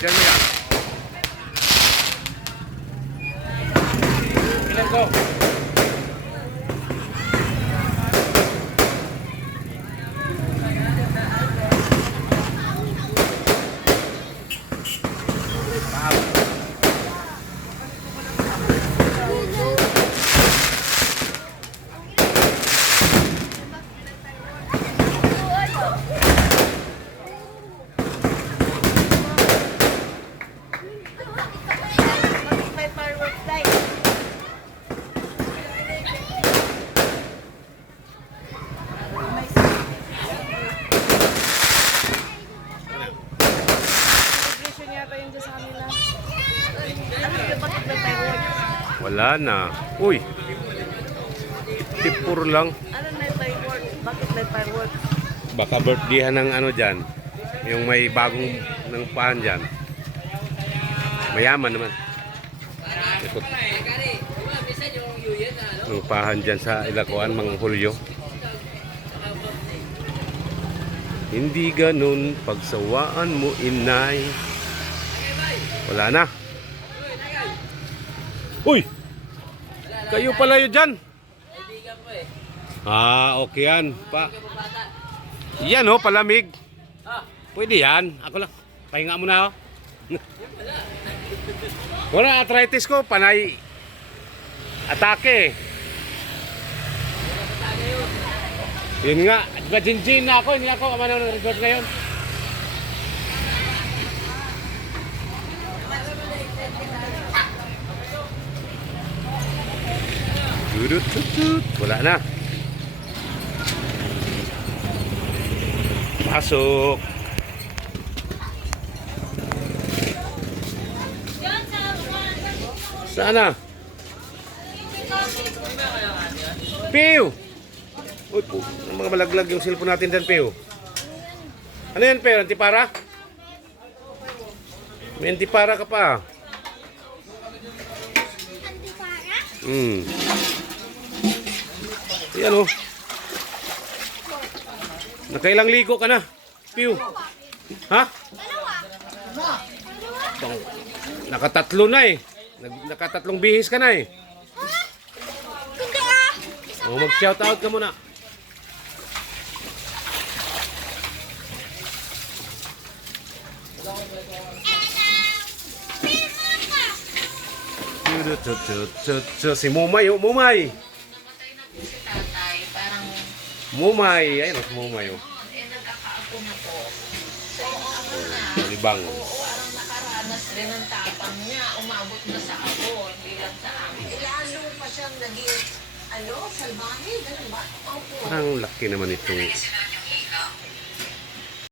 Diyan mo yan. Ilan ko? Wala na. Uy. 54 lang. Ano may fireworks? Bakit may fireworks? Baka birthdayhan ng ano dyan. Yung may bagong ng pahan dyan. Mayaman naman. Ikot. Ng pahan dyan sa Ilacoan, mga Hulyo. Hindi ganun pagsawaan mo, inay. Wala na. Uy! Kayo pala yun dyan. Ah, okay yan. Yan oh, palamig. Pwede yan. Ako lang. Pahinga mo na oh. Wala arthritis ko. Panay atake. Yun nga. Jinjin na ako. Hindi ako kamano ng resort ngayon. Wala na. Pasok. Sana. Piu. Uy po, mga malaglag yung cellphone natin dyan, Piu. Ano yan, Piu? Antipara? May antipara ka pa. Hmm. Yan o. Nakailang ligo ka na, Piu? Ha? Nakatatlo na eh. Nakatatlong bihis ka na eh. O, mag-shout out ka muna. Si Mumay, oh, Mumay. Si tatay, parang Mumay, ayun si Mumay, oh. nagkakaapo na po. So, ako na. Libang. Parang nakaranas din ang tapang niya. Umabot na sa ako, hindi lang sa amin. Lalo pa siyang naging, salbahe, ganun ba? Opo. Parang laki naman itong